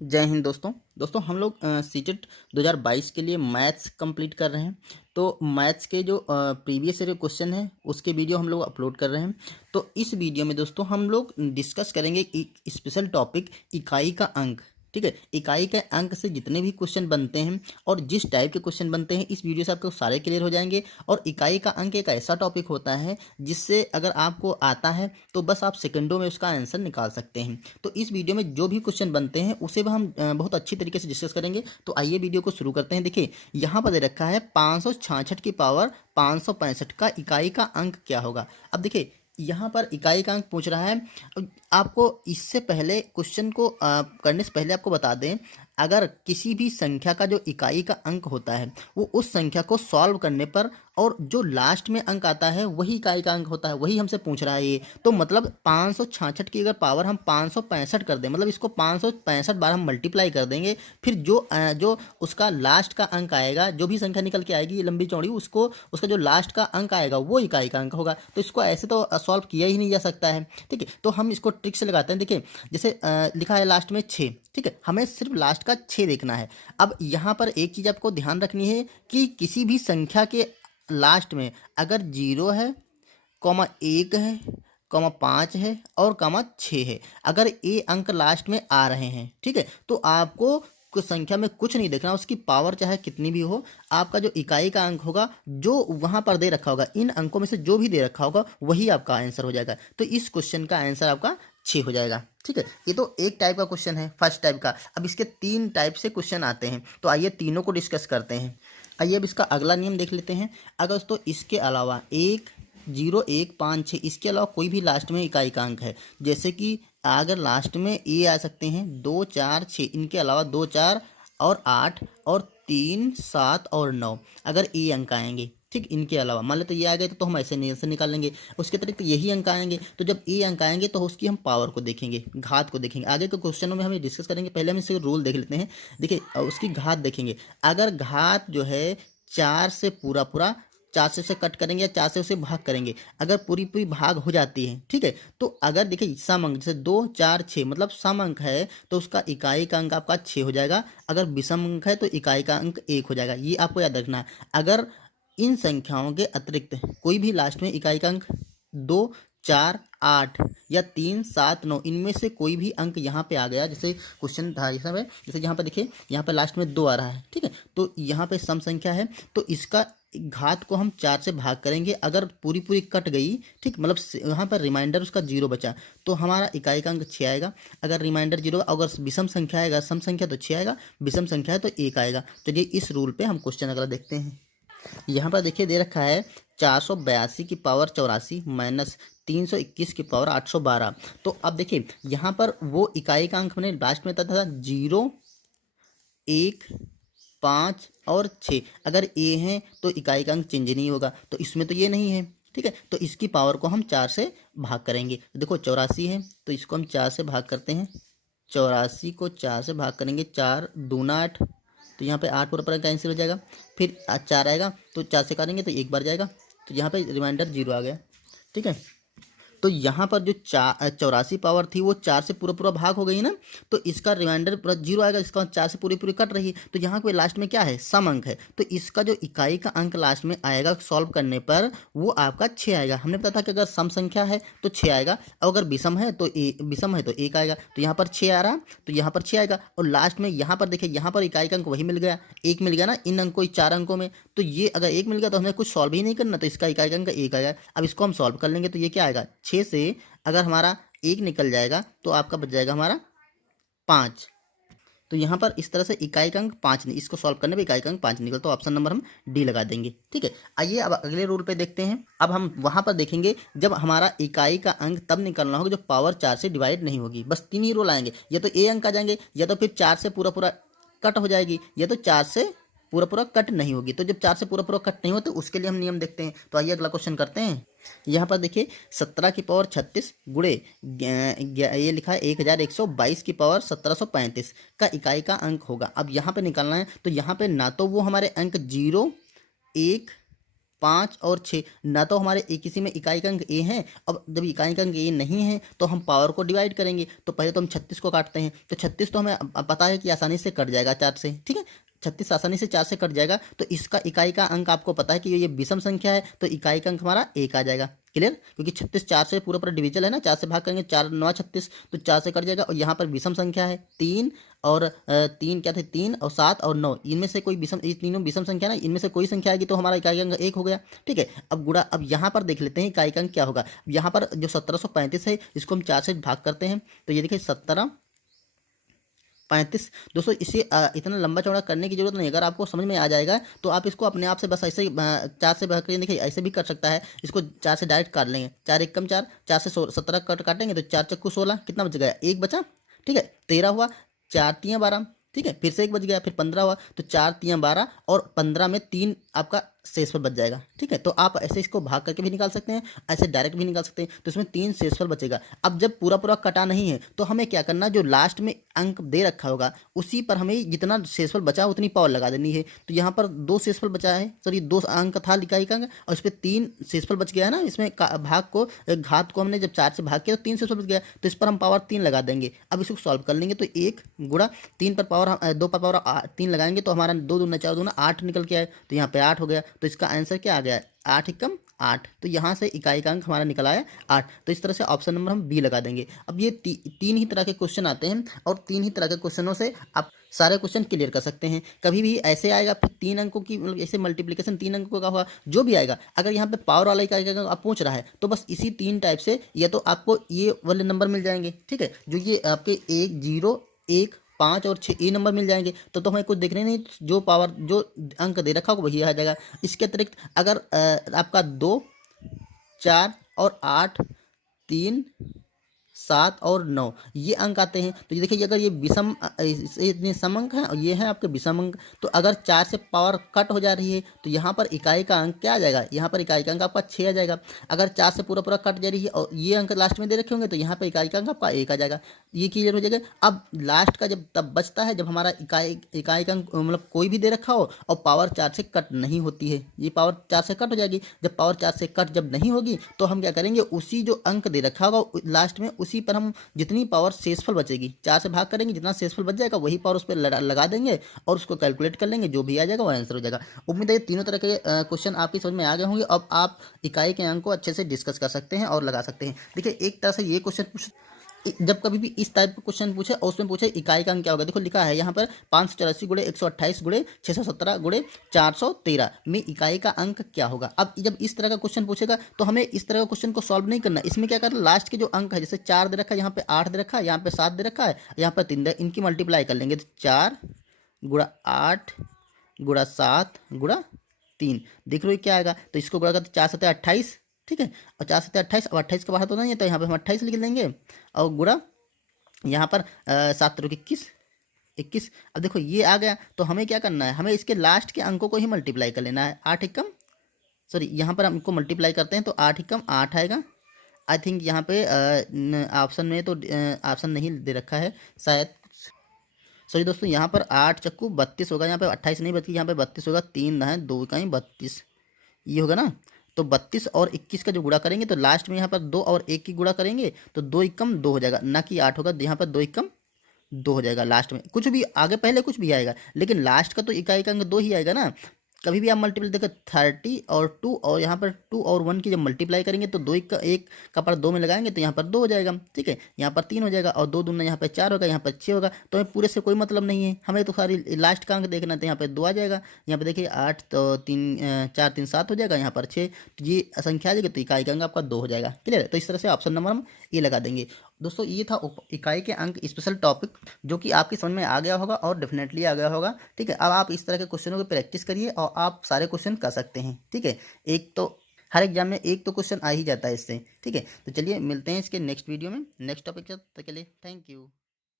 जय हिंद दोस्तों। हम लोग सीटेट 2022 के लिए मैथ्स कंप्लीट कर रहे हैं। तो मैथ्स के जो प्रीवियस ईयर क्वेश्चन है उसके वीडियो हम लोग अपलोड कर रहे हैं। तो इस वीडियो में दोस्तों हम लोग डिस्कस करेंगे एक स्पेशल टॉपिक, इकाई का अंक। ठीक है, इकाई के अंक से जितने भी क्वेश्चन बनते हैं और जिस टाइप के क्वेश्चन बनते हैं इस वीडियो से आपको सारे क्लियर हो जाएंगे। और इकाई का अंक एक ऐसा टॉपिक होता है जिससे अगर आपको आता है तो बस आप सेकंडों में उसका आंसर निकाल सकते हैं। तो इस वीडियो में जो भी क्वेश्चन बनते हैं उसे भी हम बहुत अच्छी तरीके से डिस्कस करेंगे। तो आइए वीडियो को शुरू करते हैं। देखिए यहाँ पर दे रखा है 566 की पावर 565 का इकाई का अंक क्या होगा। अब देखिए यहाँ पर इकाई का अंक पूछ रहा है। आपको इससे पहले क्वेश्चन को करने से पहले आपको बता दें, अगर किसी भी संख्या का जो इकाई का अंक होता है वो उस संख्या को सॉल्व करने पर और जो लास्ट में अंक आता है वही इकाई का अंक होता है, वही हमसे पूछ रहा है ये। तो मतलब 566 की अगर पावर हम 565 कर दें, मतलब इसको 565 बार हम मल्टीप्लाई कर देंगे, फिर जो उसका लास्ट का अंक आएगा, जो भी संख्या निकल के आएगी लंबी चौड़ी, उसको उसका जो लास्ट का अंक आएगा वो इकाई का अंक होगा। तो इसको ऐसे तो सॉल्व किया ही नहीं जा सकता है। ठीक है, तो हम इसको ट्रिक से लगाते हैं। देखिए जैसे लिखा है लास्ट में 6। ठीक है, हमें सिर्फ लास्ट का 6 देखना है। अब यहाँ पर एक चीज़ आपको ध्यान रखनी है कि किसी भी संख्या के लास्ट में अगर 0 है, कॉमा 1 है, कॉमा 5 है और कॉमा 6 है, अगर ये अंक लास्ट में आ रहे हैं, ठीक है, तो आपको कुछ संख्या में कुछ नहीं देखना, उसकी पावर चाहे कितनी भी हो, आपका जो इकाई का अंक होगा जो वहाँ पर दे रखा होगा, इन अंकों में से जो भी दे रखा होगा वही आपका आंसर हो जाएगा। तो इस क्वेश्चन का आंसर आपका 6 हो जाएगा। ठीक है, ये तो एक टाइप का क्वेश्चन है, फर्स्ट टाइप का। अब इसके 3 टाइप से क्वेश्चन आते हैं, तो आइए तीनों को डिस्कस करते हैं। आइए अब इसका अगला नियम देख लेते हैं। अगर दोस्तों इसके अलावा 1 0 1 5 6 इसके अलावा कोई भी लास्ट में इकाई का अंक है, जैसे कि अगर लास्ट में ए आ सकते हैं 2 4 6, इनके अलावा 2 4 और 8 और 3 7 और 9, अगर ए अंक आएंगे, ठीक, इनके अलावा मान लो तो ये आ गए तो हम ऐसे नहीं ऐसे निकाल लेंगे। उसके अतिरिक्त यही अंक आएंगे, तो जब ए अंक आएंगे तो उसकी हम पावर को देखेंगे, घात को देखेंगे। आगे के क्वेश्चनों में हम डिस्कस करेंगे, पहले हम इसके रूल देख लेते हैं। देखिए उसकी घात देखेंगे। अगर घात जो है 4 से पूरा पूरा 4 से उसे कट करेंगे या 4 से उसे भाग करेंगे, अगर पूरी पूरी भाग हो जाती है, ठीक है, तो अगर देखिए सम अंक जैसे 2 4 6 मतलब सम अंक है तो उसका इकाई का अंक आपका 6 हो जाएगा। अगर विषम अंक है तो इकाई का अंक 1 हो जाएगा। ये आपको याद रखना है। अगर इन संख्याओं के अतिरिक्त कोई भी लास्ट में इकाई का अंक 2 4 8 या 3 7 9 इनमें से कोई भी अंक यहाँ पे आ गया, जैसे क्वेश्चन था ये सब है, जैसे यहाँ पे देखिए यहाँ पे लास्ट में 2 आ रहा है, ठीक है, तो यहाँ पे सम संख्या है तो इसका घात को हम 4 से भाग करेंगे। अगर पूरी पूरी कट गई, ठीक, मतलब यहाँ पर रिमाइंडर उसका 0 बचा तो हमारा इकाई का अंक 6 आएगा। अगर रिमाइंडर 0, अगर विषम संख्या आएगा, सम संख्या तो 6 आएगा, विषम संख्या है तो 1 आएगा। चलिए इस रूल पे हम क्वेश्चन अगला देखते हैं। यहाँ पर देखिए दे रखा है 482 की पावर 84 माइनस 321 की पावर 812। तो अब देखिए यहाँ पर वो इकाई का अंक मैंने लास्ट में था 0 1 5 और 6, अगर ए हैं तो इकाई का अंक चेंज नहीं होगा, तो इसमें तो ये नहीं है, ठीक है, तो इसकी पावर को हम 4 से भाग करेंगे। तो देखो 84 है तो इसको हम 4 से भाग करते हैं, 84 को 4 से भाग करेंगे, 4 दूना 8, तो यहाँ पे 8 पूरा पूरा कैंसिल हो जाएगा। फिर 4 आएगा तो 4 से करेंगे तो एक बार जाएगा, तो यहाँ पे रिमाइंडर 0 आ गया। ठीक है, तो यहाँ पर जो 84 पावर थी वो 4 से पूरा पूरा भाग हो गई ना, तो इसका रिमाइंडर पूरा 0 आएगा, इसका 4 से पूरी पूरी कट रही, तो यहाँ पे लास्ट में क्या है, सम अंक है, तो इसका जो इकाई का अंक लास्ट में आएगा सॉल्व करने पर वो आपका 6 आएगा। हमने पता था कि अगर सम संख्या है तो 6 आएगा, और अगर विषम है तो विषम है तो 1 आएगा, तो यहाँ पर 6 आ रहा तो यहाँ पर 6 आएगा। और लास्ट में यहाँ पर देखिए यहाँ पर इकाई का अंक वही मिल गया, 1 मिल गया ना इन अंकों 4 अंकों में, तो ये अगर 1 मिल गया तो हमें कुछ सॉल्व ही नहीं करना, तो इसका इकाई का अंक 1 आएगा। अब इसको हम सॉल्व कर लेंगे तो ये क्या आएगा, 6 से अगर हमारा 1 निकल जाएगा तो आपका बच जाएगा हमारा 5। तो यहाँ पर इस तरह से इकाई का अंक 5 नहीं, इसको सॉल्व करने पे इकाई का अंक 5 निकल, तो ऑप्शन नंबर हम डी लगा देंगे। ठीक है, आइए अब अगले रूल पे देखते हैं। अब हम वहाँ पर देखेंगे जब हमारा इकाई का अंक तब निकलना होगा जब पावर 4 से डिवाइड नहीं होगी। बस 3 ही रूल आएंगे, या तो ए अंक आ जाएंगे, या तो फिर 4 से पूरा पूरा कट हो जाएगी, या तो 4 से पूरा पूरा कट नहीं होगी। तो जब 4 से पूरा पूरा कट नहीं होते उसके लिए हम नियम देखते हैं। तो आइए अगला क्वेश्चन करते हैं। यहाँ पर देखिए 17 की पावर 36 गुणे ये लिखा है 1122 की पावर 1735 का इकाई का अंक होगा। अब यहाँ पे निकालना है तो यहाँ पे ना तो वो हमारे अंक 0 1 5 और 6 ना तो हमारे किसी में इकाई का अंक ए है। अब जब इकाई का अंक ए नहीं है तो हम पावर को डिवाइड करेंगे। तो पहले तो हम 36 को काटते हैं, तो 36 तो हमें पता है कि आसानी से कट जाएगा 4 से, ठीक है। 36 आसानी से 4 से कट जाएगा। तो इसका इकाई का अंक आपको पता है कि ये विषम संख्या है, तो इकाई का अंक हमारा 1 आ जाएगा। क्लियर, क्योंकि 36 4 से पूरा डिविजल है ना, 4 से भाग करेंगे, 4 9 36, तो 4 से कट जाएगा। और यहाँ पर विषम संख्या है 3 और 3 क्या थे, 3 और 7 और 9, इनमें से कोई विषम, ये तीनों विषम संख्या ना, इनमें से कोई संख्या आएगी तो हमारा इकाई अंक 1 हो गया, ठीक है। अब गुणा, अब यहाँ पर देख लेते हैं इकाई अंक क्या होगा। यहाँ पर जो 1735 है इसको हम 4 से भाग करते हैं, तो ये देखिए 1735। दोस्तों इसे इतना लंबा चौड़ा करने की जरूरत नहीं, अगर आपको समझ में आ जाएगा तो आप इसको अपने आप से बस ऐसे ही 4 से भाग कर, देखिए ऐसे भी कर सकता है, इसको 4 से डायरेक्ट काट लेंगे। 4 एकम 4, 4 से 17 कट काटेंगे तो 4 चक्कू 16, कितना बच गया, 1 बचा, ठीक है। 13 हुआ, 4 3 12, ठीक है, फिर से 1 बच गया, फिर 15 हुआ, तो 4 3 12 और 15 में 3 आपका शेषफल बच जाएगा, ठीक है। तो आप ऐसे इसको भाग करके भी निकाल सकते हैं, ऐसे डायरेक्ट भी निकाल सकते हैं, तो इसमें 3 शेषफल बचेगा। अब जब पूरा पूरा कटा नहीं है तो हमें क्या करना, जो लास्ट में अंक दे रखा होगा उसी पर हमें जितना शेषफल बचा उतनी पावर लगा देनी है। तो यहाँ पर 2 शेषफल बचा है, सॉरी 2 अंक था इकाई का अंक, और इस पर 3 शेषफल बच गया है ना। इसमें भाग को, घात को हमने जब 4 से भाग किया तो 3 शेषफल बच गया, तो इस पर हम पावर 3 लगा देंगे। अब इसको सॉल्व कर लेंगे, तो 1 गुणा 3 पर पावर 2 पर पावर 3 लगाएंगे तो हमारा 2 दूना 4 दूना 8 निकल के आए, तो यहाँ पे 8 हो गया। तो इसका आंसर क्या आ गया, 8 एकम 8। तो यहाँ से इकाई का अंक हमारा निकल आया 8। तो इस तरह से ऑप्शन नंबर हम बी लगा देंगे। अब ये 3 ही तरह के क्वेश्चन आते हैं, और 3 ही तरह के क्वेश्चनों से आप सारे क्वेश्चन क्लियर कर सकते हैं। कभी भी ऐसे आएगा, फिर 3 अंकों की, मतलब ऐसे मल्टीप्लिकेशन 3 अंकों का हुआ, जो भी आएगा, अगर यहाँ पे पावर वाला इकाई का अंक आप पूछ रहा है तो बस इसी 3 टाइप से या तो आपको ये वाले नंबर मिल जाएंगे, ठीक है, जो ये आपके 1 0 1 5 और 6 ये नंबर मिल जाएंगे। तो हमें कुछ देखने नहीं, जो पावर जो अंक दे रखा होगा वही आ जाएगा। इसके अतिरिक्त अगर आपका 2 4 और 8 3 7 और 9 ये अंक आते हैं, तो ये देखिए अगर ये विषम इतने सम अंक हैं और ये हैं आपके विषम अंक, तो अगर 4 से पावर कट हो जा रही है तो यहाँ पर इकाई का अंक क्या आ जाएगा, यहाँ पर इकाई का अंक आपका 6 आ जाएगा। अगर 4 से पूरा पूरा कट जा रही है और ये अंक लास्ट में दे रखे होंगे तो यहाँ पर इकाई का अंक आपका 1 आ जाएगा। ये क्लियर हो जाएगा। अब लास्ट का जब तब बचता है जब हमारा इकाई का अंक मतलब कोई भी दे रखा हो और पावर 4 से कट नहीं होती है, ये पावर 4 से कट हो जाएगी। जब पावर 4 से कट जब नहीं होगी तो हम क्या करेंगे, उसी जो अंक दे रखा होगा लास्ट में उसी पर हम जितनी पावर शेषफल बचेगी 4 से भाग करेंगे, जितना शेषफल बच जाएगा वही पावर उस पर लगा देंगे और उसको कैलकुलेट कर लेंगे, जो भी आ जाएगा वो आंसर हो जाएगा। उम्मीद है तीनों तरह के क्वेश्चन आपकी समझ में आ गए होंगे। अब आप इकाई के अंक को अच्छे से डिस्कस कर सकते हैं और लगा सकते हैं। देखिए एक तरह से ये क्वेश्चन जब कभी भी इस टाइप का क्वेश्चन पूछे और उसमें पूछे इकाई का अंक क्या होगा, देखो लिखा है यहाँ पर 584 गुणे 128 गुणे 617 गुणे 413 में इकाई का अंक क्या होगा। अब जब इस तरह का क्वेश्चन पूछेगा तो हमें इस तरह का क्वेश्चन को सॉल्व नहीं करना, इसमें क्या करना, लास्ट के जो अंक है, जैसे 4 दे रखा है, यहाँ पे 8 दे रखा है, यहाँ पे 7 दे रखा है, यहाँ पर 3 दे, इनकी मल्टीप्लाई कर लेंगे। तो 4 गुणा 8 गुणा 7 गुणा 3, देख लो क्या आएगा। तो इसको गुणा करते 4 7 28, ठीक है, और 4 7 28, अब 28 का बाहर तो नहीं है तो यहाँ पे हम 28 लिख लेंगे, और गुणा यहाँ पर 7 त्रिक 21। अब देखो ये आ गया, तो हमें क्या करना है, हमें इसके लास्ट के अंकों को ही मल्टीप्लाई कर लेना है। 8 एकम, सॉरी यहाँ पर हम इसको मल्टीप्लाई करते हैं तो 8 एकम 8 आएगा। आई थिंक यहाँ पे ऑप्शन में तो ऑप्शन नहीं दे रखा है शायद, सॉरी दोस्तों, यहाँ पर 8 चक्कू 32 होगा, यहाँ पे 28 नहीं बल्कि यहाँ पे 32 होगा, 3 है 2 इकाई 32 ये होगा ना। तो 32 और 21 का जो गुणा करेंगे तो लास्ट में यहाँ पर 2 और 1 की गुणा करेंगे तो 2 एकम 2 हो जाएगा, ना कि 8 होगा। यहाँ पर 2 एकम 2 हो जाएगा, लास्ट में कुछ भी आगे पहले कुछ भी आएगा लेकिन लास्ट का तो इकाई का अंक 2 ही आएगा ना। कभी भी आप मल्टीपल देखो 30 और 2 और यहाँ पर 2 और 1 की जब मल्टीप्लाई करेंगे तो 2 एक का पर 2 में लगाएंगे तो यहाँ पर 2 हो जाएगा, ठीक है, यहाँ पर 3 हो जाएगा और 2 दूना यहाँ पर 4 होगा, यहाँ पर 6 होगा। तो हमें पूरे से कोई मतलब नहीं है, हमें तो सारी लास्ट का अंक देखना, तो यहाँ पर 2 आ जाएगा। यहाँ पर देखिए 8 तो 3 4 3 7 हो जाएगा, यहाँ पर 6, तो ये संख्या आ जाएगी तो इकाई का अंक आपका 2 हो जाएगा। क्लियर है, तो इस तरह से ऑप्शन नंबर हम ये लगा देंगे। दोस्तों ये था इकाई के अंक स्पेशल टॉपिक जो कि आपकी समझ में आ गया होगा और डेफिनेटली आ गया होगा, ठीक है। अब आप इस तरह के क्वेश्चनों की प्रैक्टिस करिए और आप सारे क्वेश्चन कर सकते हैं, ठीक है। एक तो हर एग्जाम में एक तो क्वेश्चन आ ही जाता है इससे, ठीक है। तो चलिए मिलते हैं इसके नेक्स्ट वीडियो में नेक्स्ट टॉपिक के साथ, तब तक के लिए थैंक यू।